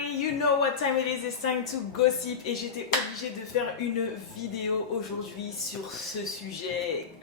everybody, you know what time it is, it's time to gossip et j'étais obligée de faire une vidéo aujourd'hui sur ce sujet,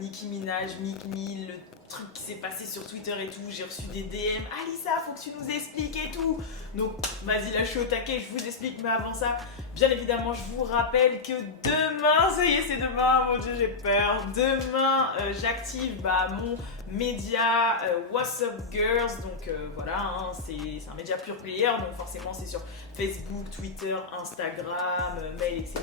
Nicki Minaj, Meek Mill, le truc qui s'est passé sur Twitter et tout, j'ai reçu des DM, Alissa faut que tu nous expliques et tout, donc vas-y là je suis au taquet, je vous explique, mais avant ça, bien évidemment je vous rappelle que demain, ça y est c'est demain, mon dieu j'ai peur, demain j'active mon média What's Up Girls, donc voilà, hein, c'est un média pure player, donc forcément c'est sur Facebook, Twitter, Instagram, mail, etc.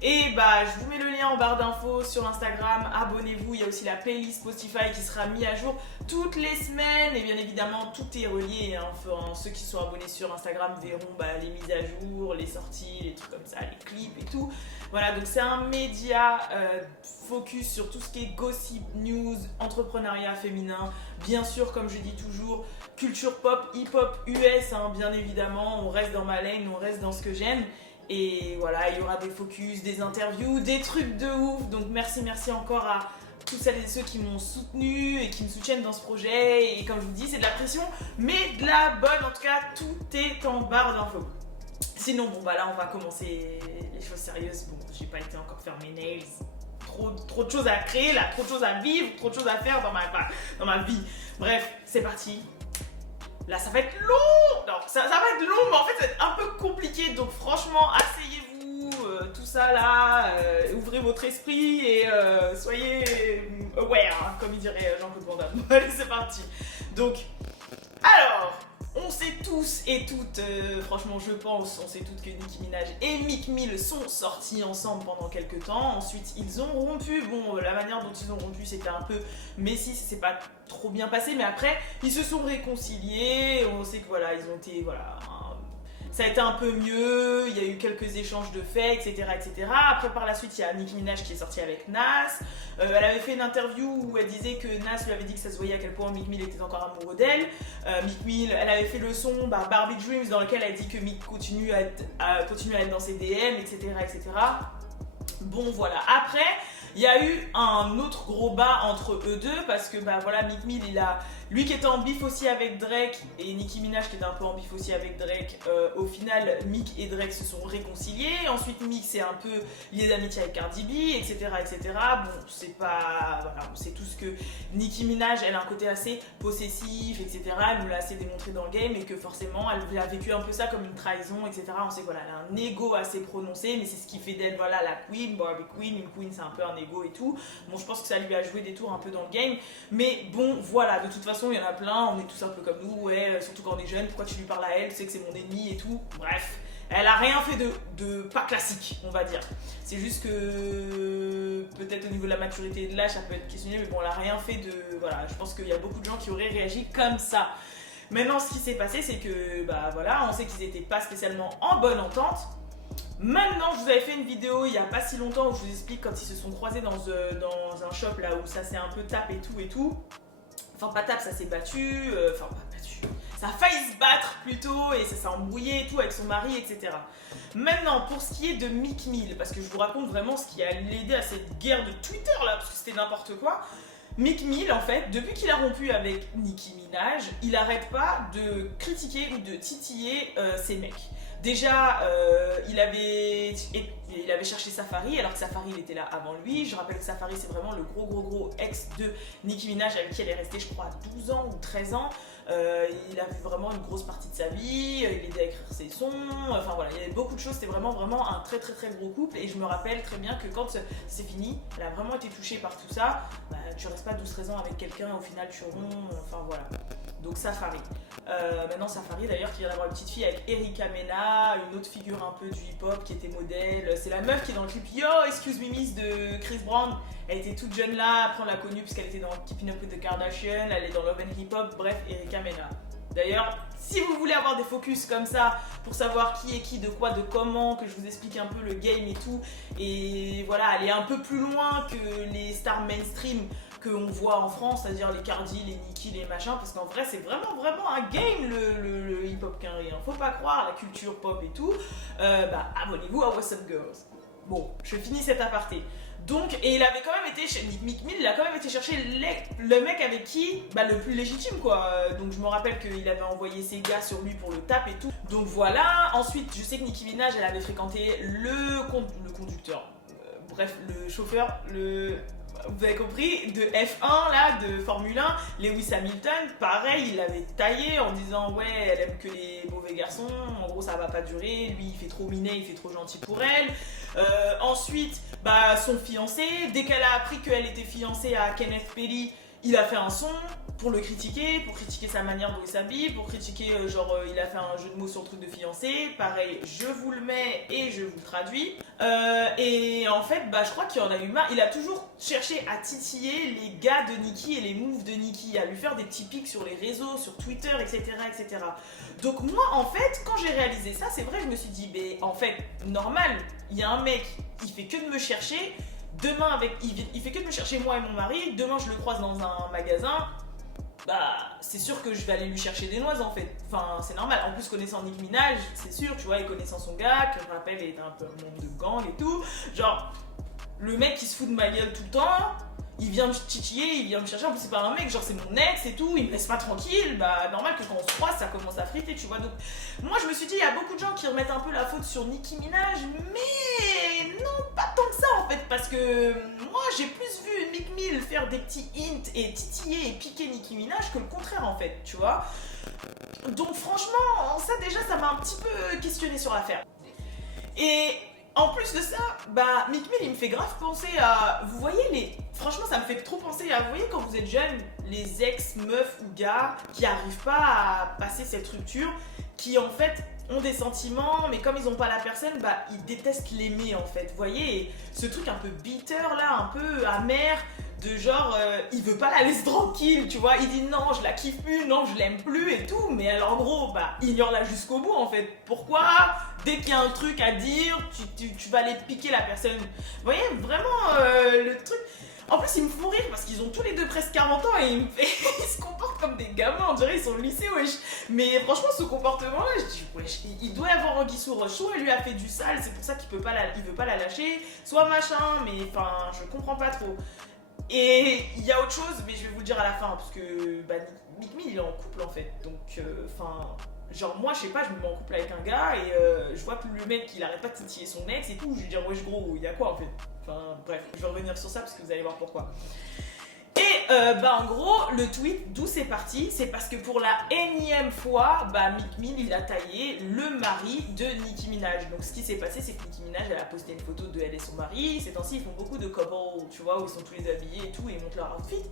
Et je vous mets le lien en barre d'infos sur Instagram, abonnez-vous, il y a aussi la playlist Spotify qui sera mise à jour toutes les semaines, et bien évidemment tout est relié, hein. Enfin, ceux qui sont abonnés sur Instagram verront les mises à jour, les sorties, les trucs comme ça, les clips et tout. Voilà, donc c'est un média focus sur tout ce qui est gossip, news, entrepreneuriat féminin, bien sûr comme je dis toujours, culture pop, hip-hop US, hein, bien évidemment, on reste dans ma lane, on reste dans ce que j'aime. Et voilà, il y aura des focus, des interviews, des trucs de ouf, donc merci encore à tous celles et ceux qui m'ont soutenu et qui me soutiennent dans ce projet. Et comme je vous dis, c'est de la pression, mais de la bonne, en tout cas, tout est en barre d'infos. Sinon, là, on va commencer les choses sérieuses. Bon, j'ai pas été encore faire mes nails. Trop de choses à créer, là, trop de choses à vivre, trop de choses à faire dans ma vie. Bref, c'est parti. Là, ça va être long. Non, ça va être long, mais en fait, ça va être un peu compliqué. Donc, franchement, asseyez-vous, tout ça là, ouvrez votre esprit et soyez aware, hein, comme il dirait Jean-Claude Van Damme. Allez, c'est parti. Donc, alors... on sait tous et toutes, franchement je pense, on sait toutes que Nicki Minaj et Meek Mill sont sortis ensemble pendant quelques temps. Ensuite ils ont rompu, bon la manière dont ils ont rompu c'était un peu messy, ça s'est pas trop bien passé, mais après ils se sont réconciliés, on sait que voilà, ils ont été, voilà, ça a été un peu mieux, il y a eu quelques échanges de faits, etc. Après, par la suite, il y a Nicki Minaj qui est sortie avec Nas. Elle avait fait une interview où elle disait que Nas lui avait dit que ça se voyait à quel point Meek Mill était encore amoureux d'elle. Meek Mill, elle avait fait le son Barbie Dreams dans lequel elle dit que Meek continue à être dans ses DM, etc. Bon, voilà. Après, il y a eu un autre gros bas entre eux deux parce que voilà, Meek Mill, lui qui était en bif aussi avec Drake et Nicki Minaj qui était un peu en bif aussi avec Drake, au final Meek et Drake se sont réconciliés. Ensuite Meek c'est un peu lié d'amitié avec Cardi B, etc. Bon, c'est pas... voilà, on sait tous que Nicki Minaj elle a un côté assez possessif, etc. Elle nous l'a assez démontré dans le game et que forcément elle a vécu un peu ça comme une trahison, etc. On sait que voilà, elle a un ego assez prononcé, mais c'est ce qui fait d'elle, voilà, la queen, Barbie Queen. Une queen c'est un peu un ego et tout. Bon, je pense que ça lui a joué des tours un peu dans le game, mais bon, voilà, de toute façon il y en a plein, on est tous un peu comme nous, ouais, surtout quand on est jeune, pourquoi tu lui parles à elle, tu sais que c'est mon ennemi et tout. Bref, elle a rien fait de pas classique, on va dire. C'est juste que peut-être au niveau de la maturité et de l'âge ça peut être questionné, mais bon, elle a rien fait de... voilà, je pense qu'il y a beaucoup de gens qui auraient réagi comme ça. Maintenant, ce qui s'est passé, c'est que, voilà, on sait qu'ils étaient pas spécialement en bonne entente. Maintenant, je vous avais fait une vidéo il y a pas si longtemps où je vous explique quand ils se sont croisés dans un shop là où ça s'est un peu tape et tout. Enfin, pas tape, ça s'est battu, pas battu. Ça a failli se battre plutôt et ça s'est embrouillé et tout avec son mari, etc. Maintenant, pour ce qui est de Meek Mill, parce que je vous raconte vraiment ce qui a aidé à cette guerre de Twitter là, parce que c'était n'importe quoi. Meek Mill, en fait, depuis qu'il a rompu avec Nicki Minaj, il arrête pas de critiquer ou de titiller ses mecs. Déjà, il avait cherché Safari, alors que Safari il était là avant lui. Je rappelle que Safari c'est vraiment le gros ex de Nicki Minaj avec qui elle est restée, je crois, 12 ans ou 13 ans. Il a vu vraiment une grosse partie de sa vie, il aidait à écrire ses sons, enfin voilà, il y avait beaucoup de choses, c'était vraiment un très gros couple. Et je me rappelle très bien que quand c'est fini, elle a vraiment été touchée par tout ça. Tu restes pas 12-13 ans avec quelqu'un, au final tu romps, enfin voilà. Donc Safari. Maintenant Safari d'ailleurs qui vient d'avoir une petite fille avec Erika Mena, une autre figure un peu du hip-hop qui était modèle. C'est la meuf qui est dans le clip Yo, Excuse Me Miss de Chris Brown. Elle était toute jeune là, après on l'a connue puisqu'elle était dans Keeping Up with the Kardashians, elle est dans Love and Hip Hop, bref, Erika Mena. D'ailleurs, si vous voulez avoir des focus comme ça pour savoir qui est qui, de quoi, de comment, que je vous explique un peu le game et tout, et voilà, aller un peu plus loin que les stars mainstream qu'on voit en France, c'est-à-dire les Cardi, les Nicki, les machins, parce qu'en vrai c'est vraiment un game le hip-hop qu'un rien. Faut pas croire, la culture pop et tout. Abonnez-vous à What's Up Girls. Bon, je finis cet aparté. Donc, et il avait quand même été chez Meek Mill, il a quand même été chercher le mec avec qui, bah, le plus légitime quoi. Donc je me rappelle qu'il avait envoyé ses gars sur lui pour le tap et tout. Donc voilà. Ensuite, je sais que Nicki Minaj, elle avait fréquenté le conducteur, bref, le chauffeur, vous avez compris, de F1 là, de Formule 1, Lewis Hamilton, pareil, il l'avait taillé en disant ouais, elle aime que les mauvais garçons, en gros ça va pas durer, lui il fait trop minet, il fait trop gentil pour elle. Ensuite, bah son fiancé, dès qu'elle a appris qu'elle était fiancée à Kenneth Perry, il a fait un son pour le critiquer, pour critiquer sa manière dont il s'habille, pour critiquer il a fait un jeu de mots sur le truc de fiancé. Pareil, je vous le mets et je vous le traduis. Et en fait, bah je crois qu'il en a eu marre. Il a toujours cherché à titiller les gars de Nicki et les moves de Nicki, à lui faire des petits pics sur les réseaux, sur Twitter, etc., etc. Donc moi, en fait, quand j'ai réalisé ça, c'est vrai, je me suis dit, ben en fait, normal, il y a un mec, il fait que de me chercher. Demain, il fait que de me chercher moi et mon mari. Demain, je le croise dans un magasin. Bah, c'est sûr que je vais aller lui chercher des noises en fait. Enfin, c'est normal. En plus, connaissant Nicki Minaj, c'est sûr, tu vois, et connaissant son gars, que je rappelle, il était un peu un membre de gang et tout. Genre, le mec qui se fout de ma gueule tout le temps, il vient me titiller, il vient me chercher. En plus, c'est pas un mec, genre, c'est mon ex et tout, il me laisse pas tranquille. Bah, normal que quand on se croise, ça commence à friter, tu vois. Donc, moi, je me suis dit, il y a beaucoup de gens qui remettent un peu la faute sur Nicki Minaj, mais non, pas tant que ça en fait, parce que moi, j'ai plus vu Meek Mill faire des petits hints et titiller et piquer Nicki Minaj que le contraire en fait, tu vois. Donc, franchement, ça déjà, ça m'a un petit peu questionné sur l'affaire. Et en plus de ça, bah, Meek Mill, il me fait grave penser à. Vous voyez, franchement, ça me fait trop penser à. Vous voyez, quand vous êtes jeune, les ex-meufs ou gars qui arrivent pas à passer cette rupture, qui en fait ont des sentiments, mais comme ils ont pas la personne, bah, ils détestent l'aimer en fait. Vous voyez, et ce truc un peu bitter là, un peu amer, de genre, il veut pas la laisser tranquille, tu vois. Il dit non, je la kiffe plus, non, je l'aime plus et tout, mais alors en gros, bah, ignore-la jusqu'au bout en fait. Pourquoi dès qu'il y a un truc à dire, tu vas aller piquer la personne. Vous voyez, vraiment, le truc. En plus, ils me font rire parce qu'ils ont tous les deux presque 40 ans et ils se comportent comme des gamins. On dirait ils sont au lycée, wesh. Mais franchement, ce comportement-là, je dis, wesh, il doit y avoir un sous roche. Soit il lui a fait du sale, c'est pour ça qu'il veut pas la lâcher, soit machin, mais enfin, je comprends pas trop. Et il y a autre chose, mais je vais vous le dire à la fin, parce que bah, Meek Mill, il est en couple en fait. Donc, enfin. Genre moi je sais pas, je me mets en couple avec un gars et je vois que le mec il arrête pas de titiller son ex et tout, je lui dis wesh gros, il y a quoi en fait. Enfin bref, je vais revenir sur ça parce que vous allez voir pourquoi. Et bah en gros le tweet d'où c'est parti, c'est parce que pour la énième fois, bah Meek Mill il a taillé le mari de Nicki Minaj. Donc ce qui s'est passé c'est que Nicki Minaj elle a posté une photo de elle et son mari. Ces temps-ci ils font beaucoup de couple, tu vois, où ils sont tous les habillés et tout et ils montrent leur outfit.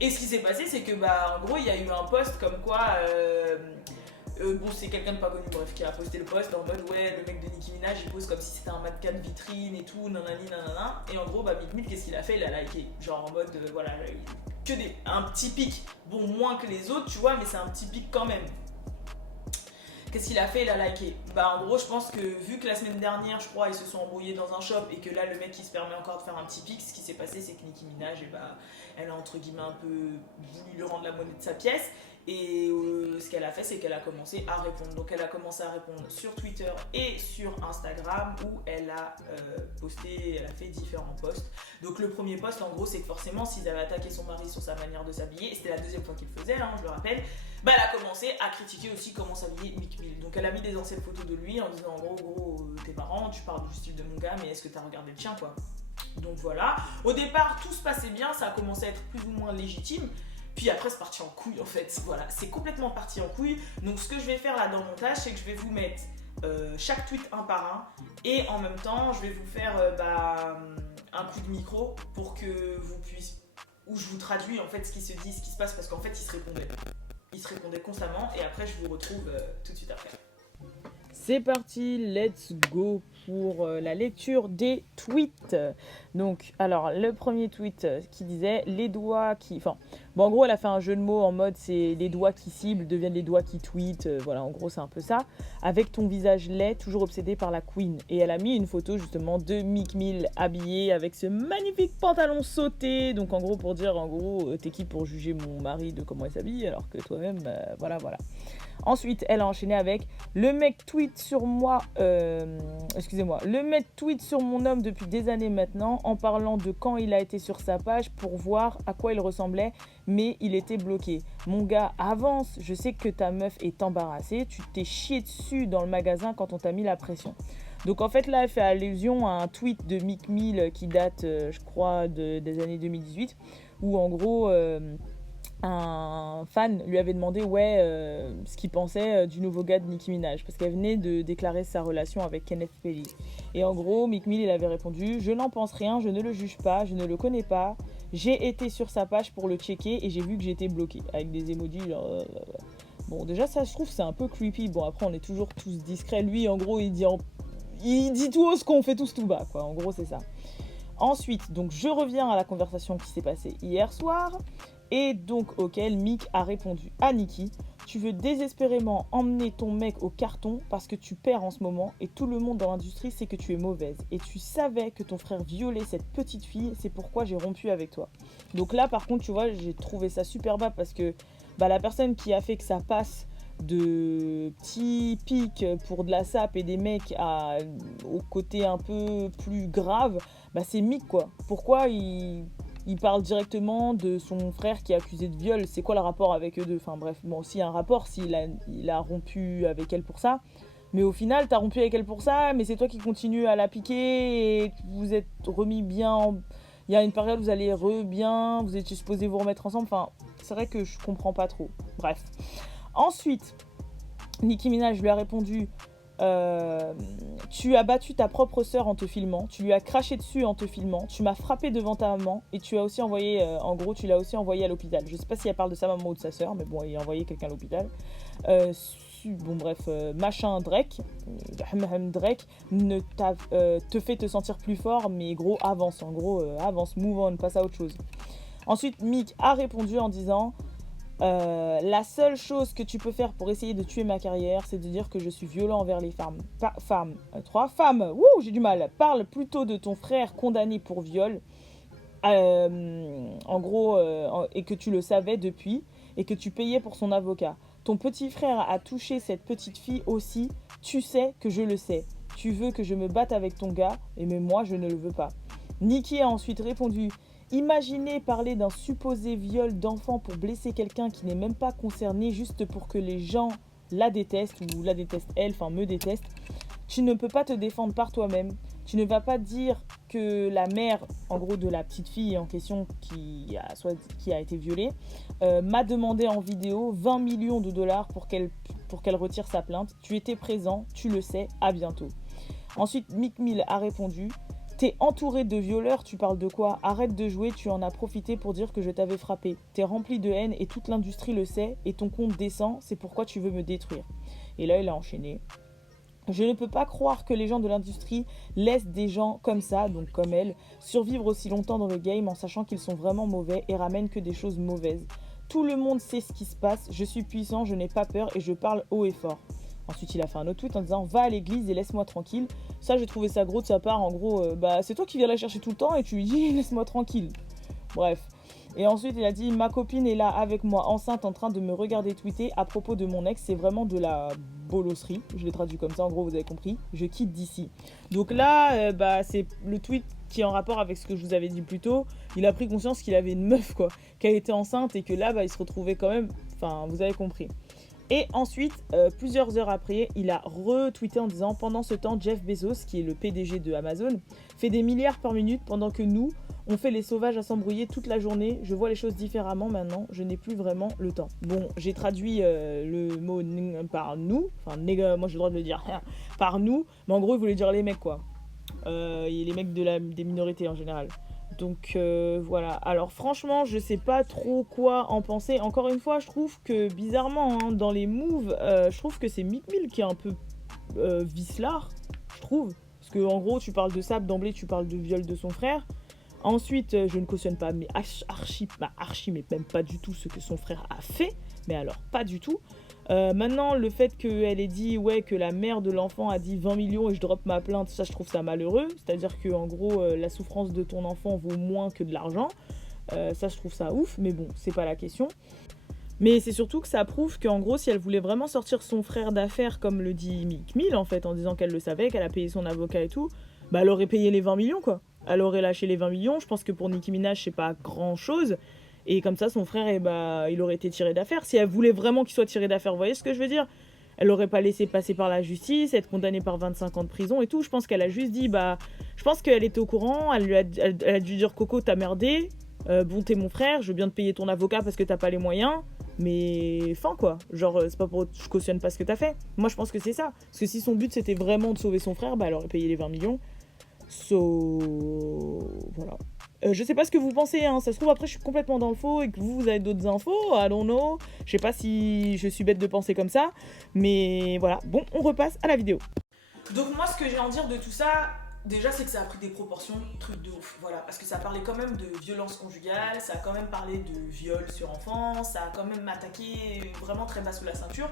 Et ce qui s'est passé c'est que bah en gros il y a eu un post comme quoi bon, c'est quelqu'un de pas connu, bref, qui a posté le post en mode ouais, le mec de Nicki Minaj il pose comme si c'était un mannequin de vitrine et tout, nanani nanana. Et en gros, bah, Meek Mill, qu'est-ce qu'il a fait? Il a liké, genre en mode voilà, un petit pic, bon, moins que les autres, tu vois, mais c'est un petit pic quand même. Qu'est-ce qu'il a fait? Il a liké. Bah, en gros, je pense que vu que la semaine dernière, je crois, ils se sont embrouillés dans un shop et que là, le mec il se permet encore de faire un petit pic, ce qui s'est passé, c'est que Nicki Minaj, bah, elle a entre guillemets un peu voulu lui rendre la monnaie de sa pièce. Et ce qu'elle a fait, c'est qu'elle a commencé à répondre. Donc elle a commencé à répondre sur Twitter et sur Instagram où elle a posté, elle a fait différents posts. Donc le premier post, en gros, c'est que forcément, s'ils avaient attaqué son mari sur sa manière de s'habiller, et c'était la deuxième fois qu'il le faisait, hein, je le rappelle, bah elle a commencé à critiquer aussi comment s'habillait Meek Mill. Donc elle a mis des anciennes photos de lui en disant en gros, t'es marrant, tu parles du style de mon gars, mais est-ce que t'as regardé le tien quoi? Donc voilà. Au départ, tout se passait bien, ça a commencé à être plus ou moins légitime. Puis après, c'est parti en couille en fait. Voilà, c'est complètement parti en couille. Donc ce que je vais faire là dans le montage, c'est que je vais vous mettre chaque tweet un par un. Et en même temps, je vais vous faire un coup de micro pour que vous puissiez. Où je vous traduis en fait ce qui se dit, ce qui se passe, parce qu'en fait, ils se répondaient. Ils se répondaient constamment. Et après, je vous retrouve tout de suite après. C'est parti, let's go pour la lecture des tweets. Donc, alors, le premier tweet qui disait les doigts qui... Enfin, Bon, en gros, elle a fait un jeu de mots en mode c'est les doigts qui ciblent deviennent les doigts qui tweetent. Voilà, en gros, c'est un peu ça. Avec ton visage laid, toujours obsédé par la queen. Et elle a mis une photo justement de Meek Mill habillée avec ce magnifique pantalon sauté. Donc, en gros, pour dire, en gros, t'es qui pour juger mon mari de comment elle s'habille alors que toi-même, voilà, voilà. Ensuite, elle a enchaîné avec le mec tweet sur moi, le mec tweet sur mon homme depuis des années maintenant en parlant de quand il a été sur sa page pour voir à quoi il ressemblait, mais il était bloqué. Mon gars, avance, je sais que ta meuf est embarrassée, tu t'es chié dessus dans le magasin quand on t'a mis la pression. Donc en fait là, elle fait allusion à un tweet de Meek Mill qui date, je crois, des années 2018, où en gros... un fan lui avait demandé ce qu'il pensait du nouveau gars de Nicki Minaj parce qu'elle venait de déclarer sa relation avec Kenneth Perry et en gros Meek Mill il avait répondu je n'en pense rien, je ne le juge pas, je ne le connais pas, j'ai été sur sa page pour le checker et j'ai vu que j'étais bloqué avec des emojis genre bon déjà ça je trouve c'est un peu creepy. Bon après on est toujours tous discrets, lui en gros il dit tout haut ce qu'on fait tous tout bas quoi, en gros c'est ça. Ensuite, donc je reviens à la conversation qui s'est passée hier soir et donc auquel Meek a répondu à Nicki. Tu veux désespérément emmener ton mec au carton parce que tu perds en ce moment et tout le monde dans l'industrie sait que tu es mauvaise. Et tu savais que ton frère violait cette petite fille, c'est pourquoi j'ai rompu avec toi. Donc là par contre tu vois j'ai trouvé ça super bas parce que la personne qui a fait que ça passe de petits pics pour de la sape et des mecs au côté un peu plus grave, c'est Meek quoi. Pourquoi il parle directement de son frère qui est accusé de viol? C'est quoi le rapport avec eux deux? Enfin bref, bon, s'il y a un rapport, il a rompu avec elle pour ça. Mais au final, t'as rompu avec elle pour ça, mais c'est toi qui continues à la piquer et vous êtes remis bien. Il y a une période où vous allez bien, vous étiez supposés vous remettre ensemble. Enfin, c'est vrai que je comprends pas trop. Bref. Ensuite, Nicki Minaj lui a répondu tu as battu ta propre sœur en te filmant, tu lui as craché dessus en te filmant, tu m'as frappé devant ta maman et tu as aussi envoyé, en gros, tu l'as aussi envoyé à l'hôpital. Je sais pas si elle parle de sa maman ou de sa sœur, mais bon, il a envoyé quelqu'un à l'hôpital. Bon bref, machin Drake te fait te sentir plus fort, mais gros avance, en gros avance, move on, passe à autre chose. Ensuite, Meek a répondu en disant la seule chose que tu peux faire pour essayer de tuer ma carrière, c'est de dire que je suis violent envers les femmes. Trois femmes, j'ai du mal. Parle plutôt de ton frère condamné pour viol. En gros, et que tu le savais depuis, et que tu payais pour son avocat. Ton petit frère a touché cette petite fille aussi. Tu sais que je le sais. Tu veux que je me batte avec ton gars, mais moi je ne le veux pas. Nicki a ensuite répondu imaginez parler d'un supposé viol d'enfant pour blesser quelqu'un qui n'est même pas concerné juste pour que les gens la détestent ou la détestent elle, enfin me détestent. Tu ne peux pas te défendre par toi-même. Tu ne vas pas dire que la mère, en gros de la petite fille en question qui a été violée, m'a demandé en vidéo 20 millions de dollars pour qu'elle retire sa plainte. Tu étais présent, tu le sais, à bientôt. Ensuite, Meek Mill a répondu t'es entouré de violeurs, tu parles de quoi? Arrête de jouer, tu en as profité pour dire que je t'avais frappé. T'es rempli de haine et toute l'industrie le sait et ton compte descend, c'est pourquoi tu veux me détruire. Et là, il a enchaîné. Je ne peux pas croire que les gens de l'industrie laissent des gens comme ça, donc comme elle, survivre aussi longtemps dans le game en sachant qu'ils sont vraiment mauvais et ramènent que des choses mauvaises. Tout le monde sait ce qui se passe, je suis puissant, je n'ai pas peur et je parle haut et fort. Ensuite, il a fait un autre tweet en disant « Va à l'église et laisse-moi tranquille ». Ça, j'ai trouvé ça gros de sa part. En gros, c'est toi qui viens la chercher tout le temps et tu lui dis « Laisse-moi tranquille ». Bref. Et ensuite, il a dit « Ma copine est là avec moi, enceinte, en train de me regarder tweeter à propos de mon ex. C'est vraiment de la bolosserie. » Je l'ai traduit comme ça, en gros, vous avez compris. Je quitte d'ici. Donc là, c'est le tweet qui est en rapport avec ce que je vous avais dit plus tôt. Il a pris conscience qu'il avait une meuf, quoi, qu'elle était enceinte et que là, il se retrouvait quand même... Enfin, vous avez compris. Et ensuite, plusieurs heures après, il a retweeté en disant « Pendant ce temps, Jeff Bezos, qui est le PDG de Amazon, fait des milliards par minute pendant que nous, on fait les sauvages à s'embrouiller toute la journée. Je vois les choses différemment maintenant. Je n'ai plus vraiment le temps. » Bon, j'ai traduit le mot par nous. Enfin, moi j'ai le droit de le dire par nous. Mais en gros, il voulait dire les mecs, quoi. Les mecs des minorités en général. Donc voilà, alors franchement je sais pas trop quoi en penser. Encore une fois je trouve que bizarrement dans les moves, je trouve que c'est Meek Mill qui est un peu vicelard, je trouve. Parce que en gros tu parles de ça, d'emblée tu parles de viol de son frère. Ensuite, je ne cautionne pas, mais archi, mais même pas du tout ce que son frère a fait. Mais alors, pas du tout. Maintenant, le fait qu'elle ait dit que la mère de l'enfant a dit 20 millions et je drop ma plainte, ça, je trouve ça malheureux. C'est-à-dire que en gros, la souffrance de ton enfant vaut moins que de l'argent. Ça, je trouve ça ouf, mais bon, c'est pas la question. Mais c'est surtout que ça prouve qu'en gros, si elle voulait vraiment sortir son frère d'affaires, comme le dit Meek Mill, en fait, en disant qu'elle le savait, qu'elle a payé son avocat et tout, bah elle aurait payé les 20 millions, quoi. Elle aurait lâché les 20 millions. Je pense que pour Nicki Minaj, c'est pas grand-chose. Et comme ça, son frère, il aurait été tiré d'affaire. Si elle voulait vraiment qu'il soit tiré d'affaire, vous voyez ce que je veux dire? Elle aurait pas laissé passer par la justice, être condamnée par 25 ans de prison et tout. Je pense qu'elle a juste dit, je pense qu'elle était au courant. Elle a dû dire, Coco, t'as merdé. Bon, t'es mon frère, je veux bien te payer ton avocat parce que t'as pas les moyens. Mais fin, quoi. Genre, c'est pas pour... Je cautionne pas ce que t'as fait. Moi, je pense que c'est ça. Parce que si son but, c'était vraiment de sauver son frère, elle aurait payé les 20 millions. Voilà. Je sais pas ce que vous pensez, hein. Ça se trouve après je suis complètement dans le faux et que vous avez d'autres infos, I don't know. Je sais pas si je suis bête de penser comme ça, mais voilà. Bon, on repasse à la vidéo. Donc moi, ce que j'ai à en dire de tout ça, déjà, c'est que ça a pris des proportions, truc de ouf, voilà, parce que ça parlait quand même de violence conjugale, ça a quand même parlé de viol sur enfant, ça a quand même attaqué vraiment très bas sous la ceinture,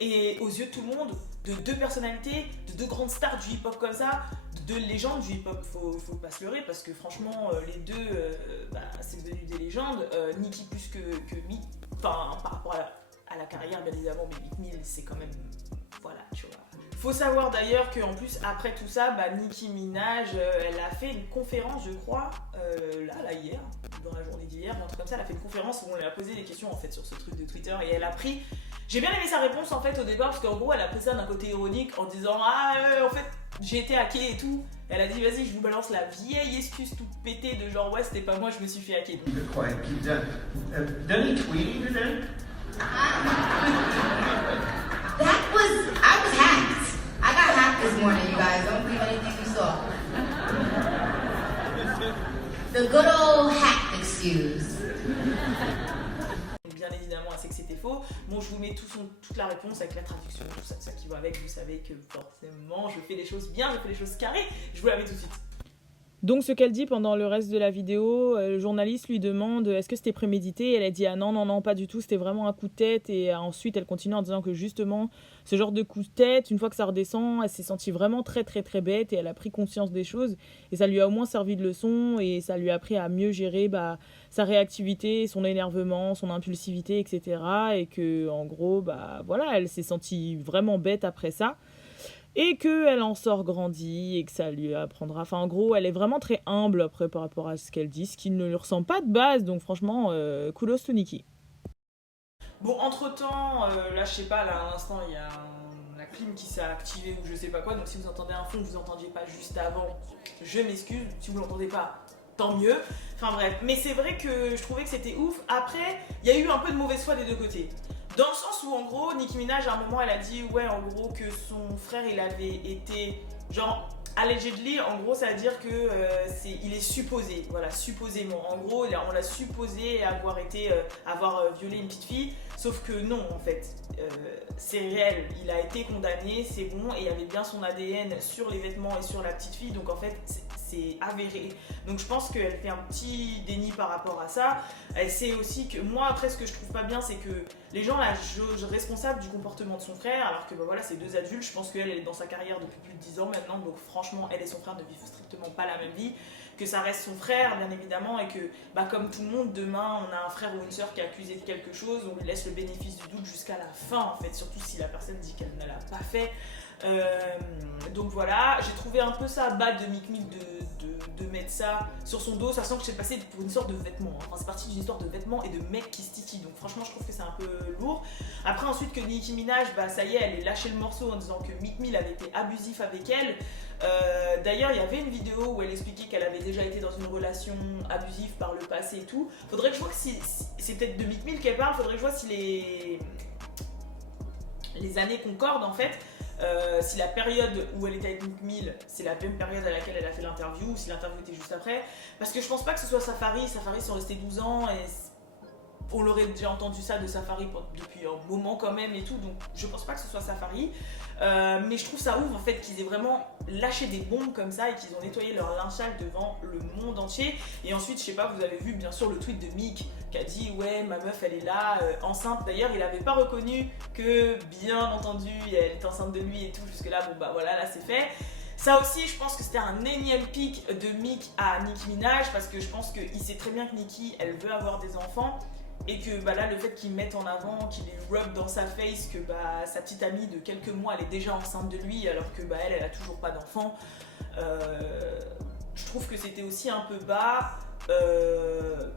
et aux yeux de tout le monde, de deux personnalités, de deux grandes stars du hip-hop comme ça, de deux légendes du hip-hop, faut pas se leurrer, parce que franchement, les deux, c'est devenu des légendes, Nicki plus que Meek, enfin, par rapport à la carrière, bien évidemment, mais Meek Mill, c'est quand même, voilà, tu vois. Faut savoir d'ailleurs qu'en plus, après tout ça, Nicki Minaj, elle a fait une conférence, je crois, là, hier, dans la journée d'hier, un truc comme ça, elle a fait une conférence où on lui a posé des questions en fait sur ce truc de Twitter et elle a pris... J'ai bien aimé sa réponse en fait au départ parce qu'en gros, elle a pris ça d'un côté ironique en disant « Ah, en fait, j'ai été hackée et tout ». Elle a dit « Vas-y, je vous balance la vieille excuse toute pétée de genre « Ouais, c'était pas moi, je me suis fait hacker ». I was hacked. I got hacked this morning, you guys. Don't believe anything you saw. The good old hack excuse. Bien évidemment, elle sait que c'était faux. Bon, je vous mets toute la réponse avec la traduction, tout ça qui va avec. Vous savez que forcément, je fais les choses bien, je fais les choses carrées. Je vous la mets tout de suite. Donc ce qu'elle dit pendant le reste de la vidéo, le journaliste lui demande est-ce que c'était prémédité, elle a dit ah non pas du tout, c'était vraiment un coup de tête et ensuite elle continue en disant que justement ce genre de coup de tête, une fois que ça redescend, elle s'est sentie vraiment très bête et elle a pris conscience des choses et ça lui a au moins servi de leçon et ça lui a appris à mieux gérer sa réactivité, son énervement, son impulsivité, etc. Et que en gros voilà, elle s'est sentie vraiment bête après ça. Et qu'elle en sort grandie et que ça lui apprendra. Enfin, en gros, elle est vraiment très humble après par rapport à ce qu'elle dit, ce qui ne lui ressemble pas de base. Donc, franchement, kudos to Nicki. Bon, entre-temps, là, je sais pas, là, à l'instant, il y a la clim qui s'est activée ou je sais pas quoi. Donc, si vous entendez un fond que vous entendiez pas juste avant, je m'excuse. Si vous l'entendez pas, tant mieux. Enfin, bref. Mais c'est vrai que je trouvais que c'était ouf. Après, il y a eu un peu de mauvaise foi des deux côtés. Dans le sens où en gros, Nicki Minaj à un moment elle a dit en gros que son frère il avait été genre allegedly, en gros ça veut dire que il est supposé, voilà supposément, en gros on l'a supposé avoir violé une petite fille, sauf que non en fait, c'est réel, il a été condamné, c'est bon et il y avait bien son ADN sur les vêtements et sur la petite fille, donc en fait c'est avéré. Donc je pense qu'elle fait un petit déni par rapport à ça. Elle sait aussi que moi après ce que je trouve pas bien c'est que les gens la jugent responsable du comportement de son frère alors que voilà c'est deux adultes. Je pense qu'elle est dans sa carrière depuis plus de 10 ans maintenant, donc franchement elle et son frère ne vivent strictement pas la même vie, que ça reste son frère bien évidemment et que comme tout le monde demain on a un frère ou une soeur qui est accusé de quelque chose, on lui laisse le bénéfice du doute jusqu'à la fin en fait, surtout si la personne dit qu'elle ne l'a pas fait. Donc voilà, j'ai trouvé un peu ça bad de Meek Mill de mettre ça sur son dos, sachant que c'est passé pour une sorte de vêtement. Enfin, c'est parti d'une histoire de vêtements et de mec qui se titille. Donc franchement, je trouve que c'est un peu lourd. Après, ensuite que Nicki Minaj, ça y est, elle est lâché le morceau en disant que Meek Mill avait été abusif avec elle. D'ailleurs, il y avait une vidéo où elle expliquait qu'elle avait déjà été dans une relation abusive par le passé et tout. Faudrait que je vois que si c'est peut-être de Meek Mill qu'elle parle, faudrait que je vois si les années concordent en fait. Si la période où elle était avec Meek Mill, c'est la même période à laquelle elle a fait l'interview, ou si l'interview était juste après. Parce que je pense pas que ce soit Safari sont restés 12 ans et on l'aurait déjà entendu ça de Safaree depuis un moment quand même et tout, donc je pense pas que ce soit Safaree. Mais je trouve ça ouf en fait qu'ils aient vraiment lâché des bombes comme ça et qu'ils ont nettoyé leur linge sale devant le monde entier. Et ensuite, je sais pas, vous avez vu bien sûr le tweet de Meek qui a dit ouais, ma meuf elle est là, enceinte. D'ailleurs, il avait pas reconnu que bien entendu elle est enceinte de lui et tout. Jusque là, bon bah voilà, là c'est fait. Ça aussi, je pense que c'était un énième pic de Meek à Nicki Minaj parce que je pense qu'il sait très bien que Nicki, elle veut avoir des enfants et que bah là, le fait qu'il mette en avant, qu'il les rub dans sa face que bah, sa petite amie de quelques mois, elle est déjà enceinte de lui alors que bah, elle a toujours pas d'enfant. Je trouve que c'était aussi un peu bas.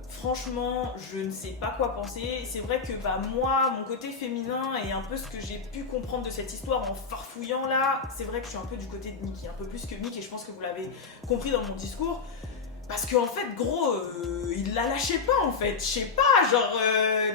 Franchement, je ne sais pas quoi penser. C'est vrai que bah, moi, mon côté féminin et un peu ce que j'ai pu comprendre de cette histoire en farfouillant là, c'est vrai que je suis un peu du côté de Nicki, un peu plus que Meek, et je pense que vous l'avez compris dans mon discours. Parce qu'en fait, gros, il la lâchait pas en fait. Je sais pas, genre,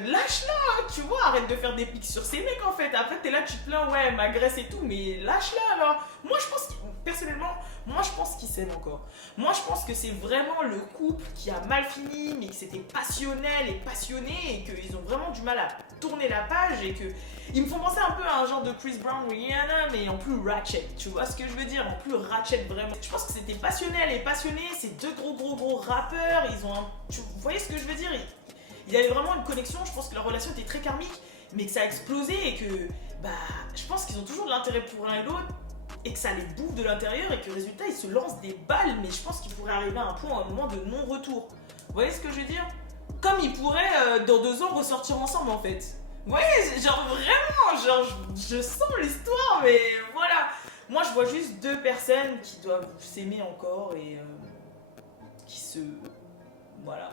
lâche-la, tu vois, arrête de faire des pics sur ces mecs en fait. Après, t'es là, tu te plains, ouais, elle m'agresse et tout, mais lâche-la alors. Moi, je pense, personnellement, moi je pense qu'ils s'aiment encore. Moi, je pense que c'est vraiment le couple qui a mal fini, mais que c'était passionnel et passionné et qu'ils ont vraiment du mal à tourner la page et que. Ils me font penser un peu à un genre de Chris Brown, Rihanna, mais en plus ratchet. Tu vois ce que je veux dire? En plus ratchet vraiment. Je pense que c'était passionnel et passionné. Ces deux gros rappeurs, ils ont un. Vous voyez ce que je veux dire? Il y avait vraiment une connexion. Je pense que leur relation était très karmique, mais que ça a explosé et que. Bah, je pense qu'ils ont toujours de l'intérêt pour l'un et l'autre et que ça les bouffe de l'intérieur et que résultat, ils se lancent des balles, mais je pense qu'ils pourraient arriver à un point, à un moment de non-retour. Vous voyez ce que je veux dire? Comme ils pourraient, dans 2 ans, ressortir ensemble en fait. Ouais, genre vraiment, genre je sens l'histoire, mais voilà. Moi, je vois juste 2 personnes qui doivent s'aimer encore et qui se... Voilà.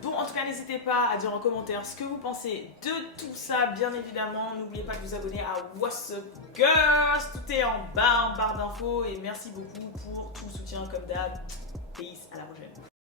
Bon, en tout cas, n'hésitez pas à dire en commentaire ce que vous pensez de tout ça, bien évidemment. N'oubliez pas de vous abonner à What's Up Girls. Tout est en barre d'infos. Et merci beaucoup pour tout le soutien comme d'hab. Peace, à la prochaine.